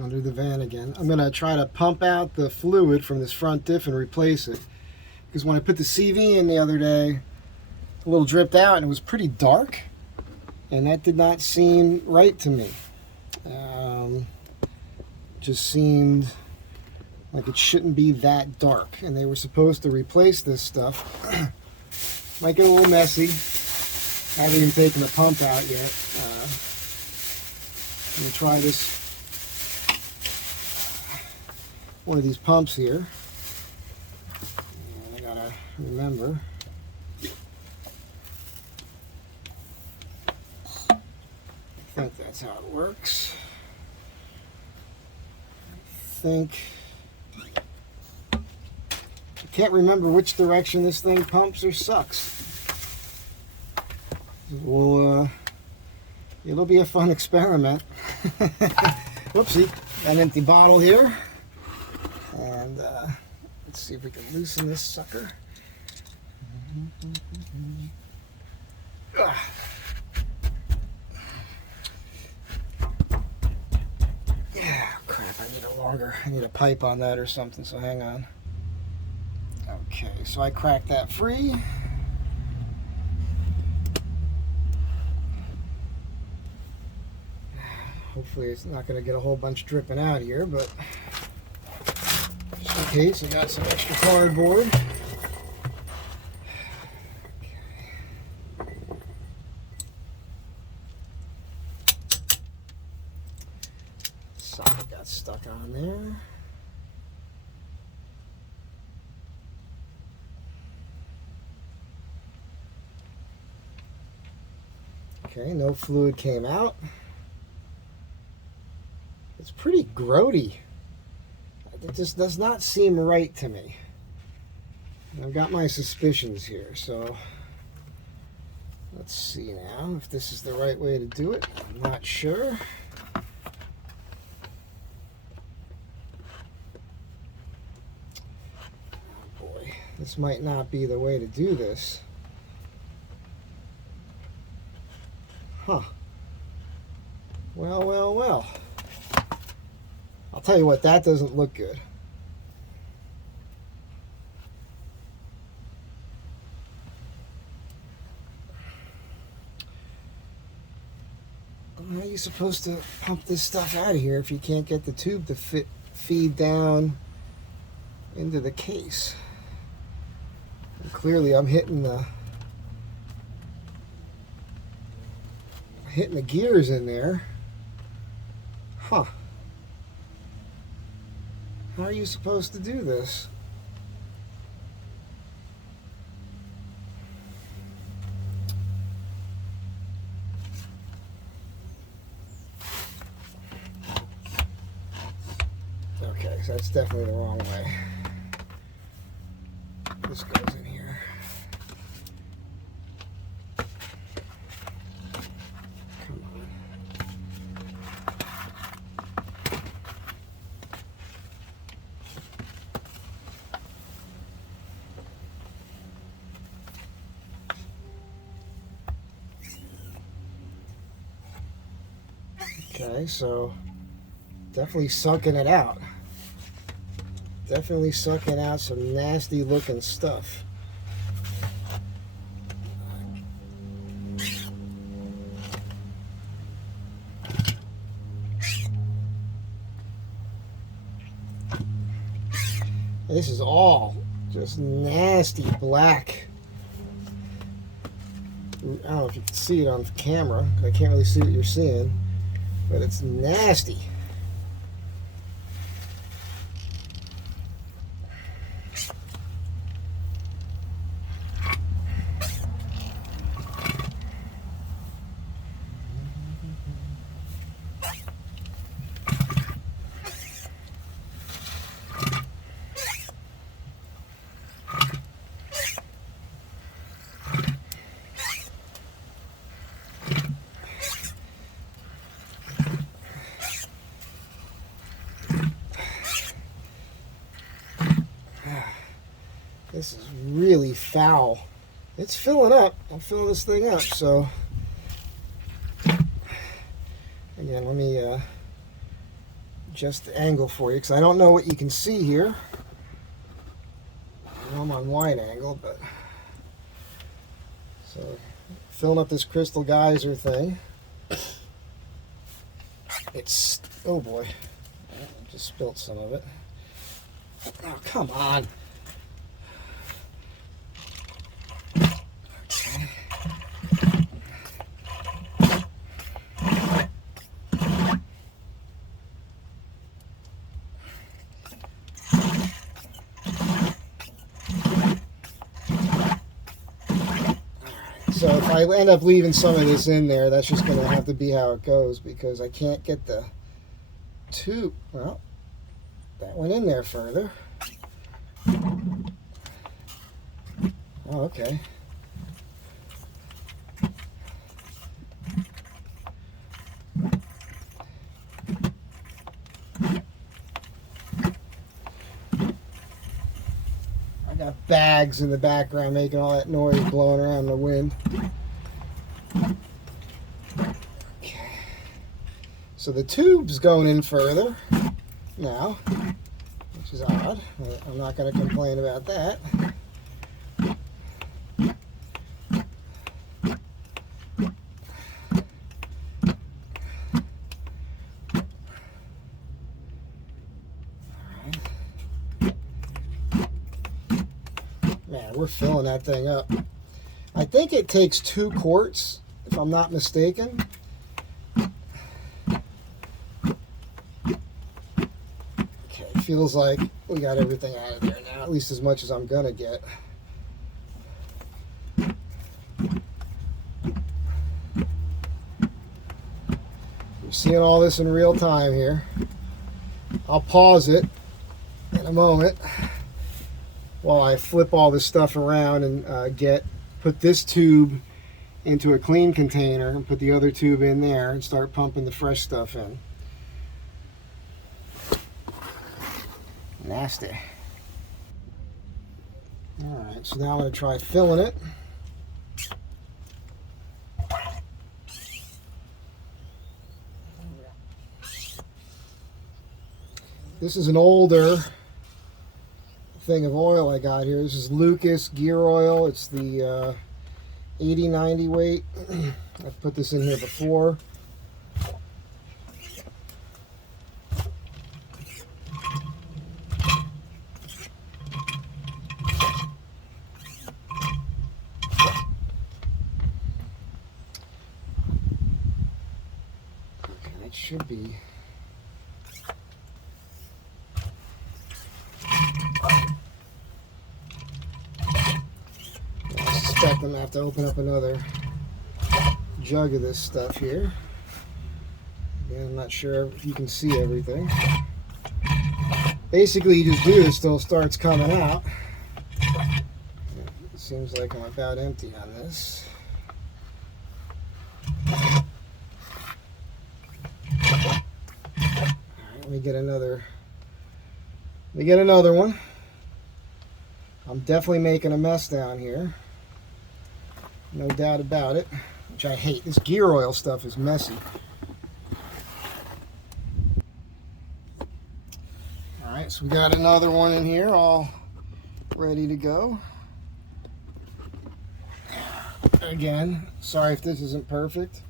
under the van again. I'm going to try to pump out the fluid from this front diff and replace it. Because when I put the CV in the other day, a little dripped out and it was pretty dark. And that did not seem right to me. Just seemed like it shouldn't be that dark. And they were supposed to replace this stuff. Might get a little messy. I haven't even taken the pump out yet. I'm going to try this, one of these pumps here. And I got to remember. I think that's how it works. I can't remember which direction this thing pumps or sucks. Well, it'll be a fun experiment. Whoopsie, an empty bottle here. And let's see if we can loosen this sucker. Yeah, crap, I need a pipe on that or something, so hang on. Okay, so I cracked that free. Hopefully it's not going to get a whole bunch dripping out here, but just in case, I got some extra cardboard. Socket got stuck on there. Okay, no fluid came out. It's pretty grody. It just does not seem right to me. I've got my suspicions here, so let's see now if this is the right way to do it. I'm not sure. Oh boy, this might not be the way to do this. Huh. Well, well, well. I'll tell you what, that doesn't look good. How are you supposed to pump this stuff out of here if you can't get the tube to feed down into the case? And clearly I'm hitting the gears in there. Huh. How are you supposed to do this? Okay, so that's definitely the wrong way. This goes in here. Come on. Okay, so definitely sucking it out. Definitely sucking out some nasty looking stuff. This is all just nasty black. I don't know if you can see it on camera. I can't really see what you're seeing, but it's nasty. This is really foul. It's filling up. I'll fill this thing up. So again, let me adjust the angle for you because I don't know what you can see here. I know I'm on wide angle, but so filling up this crystal geyser thing. It's, oh boy, I just spilled some of it. Oh, come on. Okay. So if I end up leaving some of this in there, that's just going to have to be how it goes because I can't get the tube. Well, that went in there further. Oh, okay. I got bags in the background making all that noise blowing around in the wind. Okay. So the tube's going in further now, which is odd. I'm not going to complain about that. Man, we're filling that thing up. I think it takes 2 quarts, if I'm not mistaken. Okay, feels like we got everything out of there now, at least as much as I'm gonna get. You're seeing all this in real time here. I'll pause it in a moment while I flip all this stuff around and put this tube into a clean container and put the other tube in there and start pumping the fresh stuff in. Nasty. Alright, so now I'm going to try filling it. This is an older thing of oil I got here. This is Lucas gear oil. It's the 80-90 weight. I've put this in here before. Okay, that should be. I'm going to have to open up another jug of this stuff here. Again, I'm not sure if you can see everything. Basically, you just do this till it starts coming out. It seems like I'm about empty on this. All right, let me get another one. I'm definitely making a mess down here. No doubt about it, which I hate. This gear oil stuff is messy. Alright, so we got another one in here all ready to go. Again, sorry if this isn't perfect.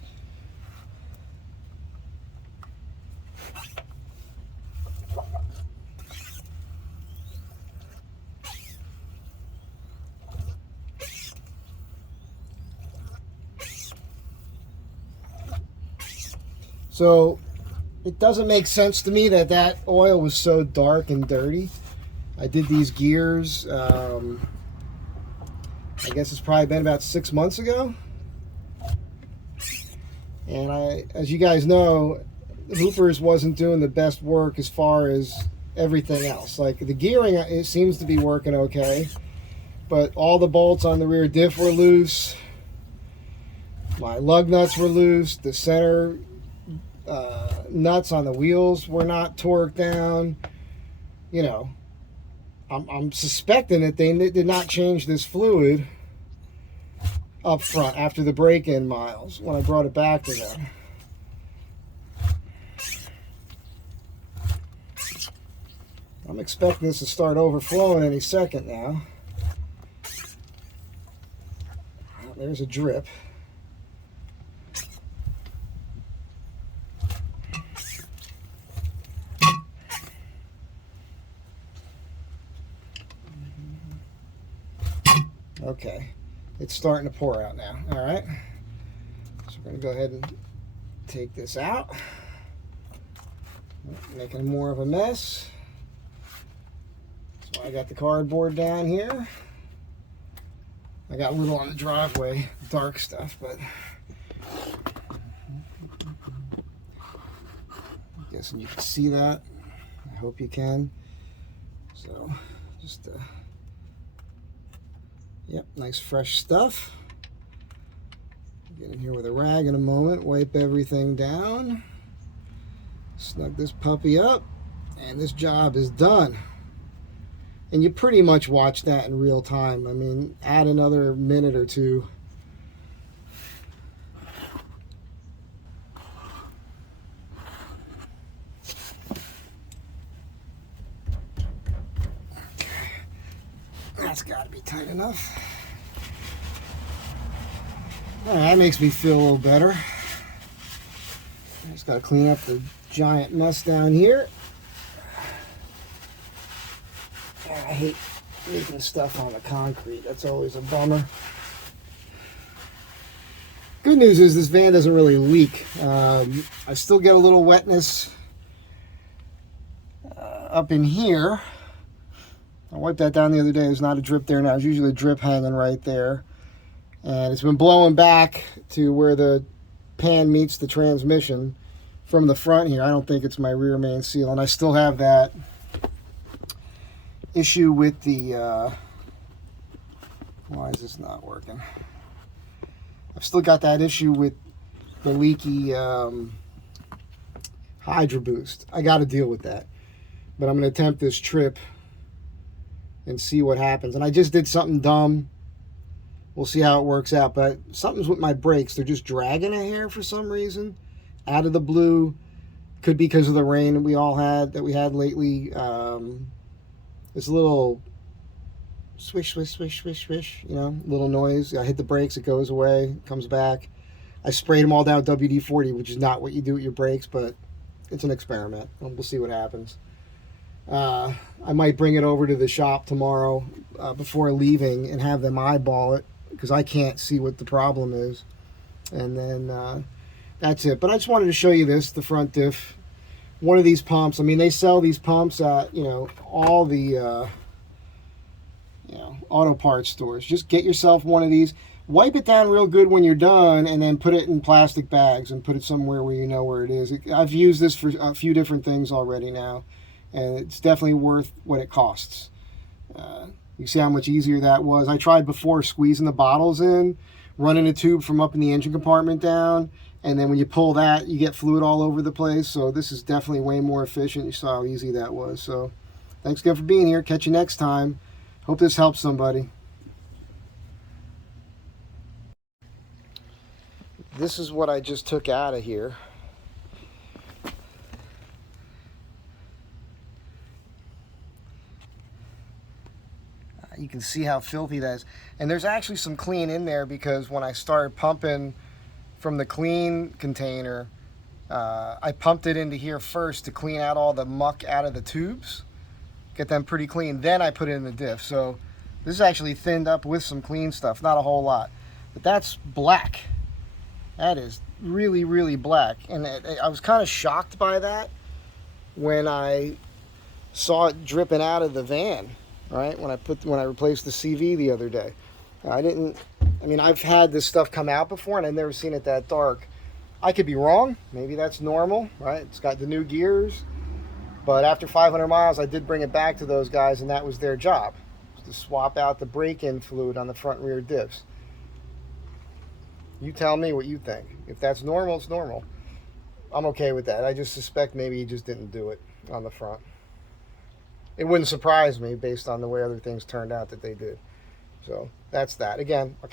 So it doesn't make sense to me that oil was so dark and dirty. I did these gears, I guess it's probably been about 6 months ago. And as you guys know, Hoopers wasn't doing the best work as far as everything else. Like the gearing, it seems to be working okay, but all the bolts on the rear diff were loose. My lug nuts were loose. The center nuts on the wheels were not torqued down. You know, I'm suspecting that they did not change this fluid up front after the break-in miles when I brought it back to them. I'm expecting this to start overflowing any second now. There's a drip. Okay, it's starting to pour out now. All right, so we're going to go ahead and take this out. Making more of a mess. So I got the cardboard down here. I got a little on the driveway, dark stuff, but I'm guessing you can see that. I hope you can. So just yep, nice fresh stuff. Get in here with a rag in a moment, wipe everything down, snug this puppy up, and this job is done. And you pretty much watch that in real time. I mean, add another minute or two. Okay. That's got to be tight enough. All right, that makes me feel a little better. I just got to clean up the giant mess down here. I hate leaving stuff on the concrete. That's always a bummer. Good news is this van doesn't really leak. I still get a little wetness up in here. I wiped that down the other day. There's not a drip there now. There's usually a drip hanging right there. And it's been blowing back to where the pan meets the transmission from the front here. I don't think it's my rear main seal. And I still have that issue with the why is this not working? I've still got that issue with the leaky Hydro Boost. I got to deal with that, but I'm going to attempt this trip and see what happens. And I just did something dumb. We'll see how it works out, but something's with my brakes. They're just dragging a hair for some reason out of the blue. Could be because of the rain that we had lately. This little swish, swish, swish, swish, swish, you know, little noise. I hit the brakes, it goes away, comes back. I sprayed them all down with AWD-40, which is not what you do with your brakes, but it's an experiment. We'll see what happens. I might bring it over to the shop tomorrow before leaving and have them eyeball it, because I can't see what the problem is. And then that's it. But I just wanted to show you this, the front diff. One of these pumps, I mean, they sell these pumps at, you know, all the, you know, auto parts stores. Just get yourself one of these. Wipe it down real good when you're done, and then put it in plastic bags and put it somewhere where you know where it is. I've used this for a few different things already now, and it's definitely worth what it costs. You see how much easier that was. I tried before squeezing the bottles in, running a tube from up in the engine compartment down, and then when you pull that, you get fluid all over the place. So this is definitely way more efficient. You saw how easy that was. So thanks again for being here. Catch you next time. Hope this helps somebody. This is what I just took out of here. You can see how filthy that is. And there's actually some clean in there, because when I started pumping from the clean container, I pumped it into here first to clean out all the muck out of the tubes, get them pretty clean. Then I put it in the diff. So this is actually thinned up with some clean stuff, not a whole lot. But that's black. That is really, really black. And I was kind of shocked by that when I saw it dripping out of the van. Right, when I replaced the CV the other day. I mean, I've had this stuff come out before, and I've never seen it that dark. I could be wrong. Maybe that's normal, right? It's got the new gears. But after 500 miles, I did bring it back to those guys, and that was their job, to swap out the break-in fluid on the front and rear diffs. You tell me what you think. If that's normal, it's normal. I'm okay with that. I just suspect maybe he just didn't do it on the front. It wouldn't surprise me based on the way other things turned out that they did. So that's that. Again,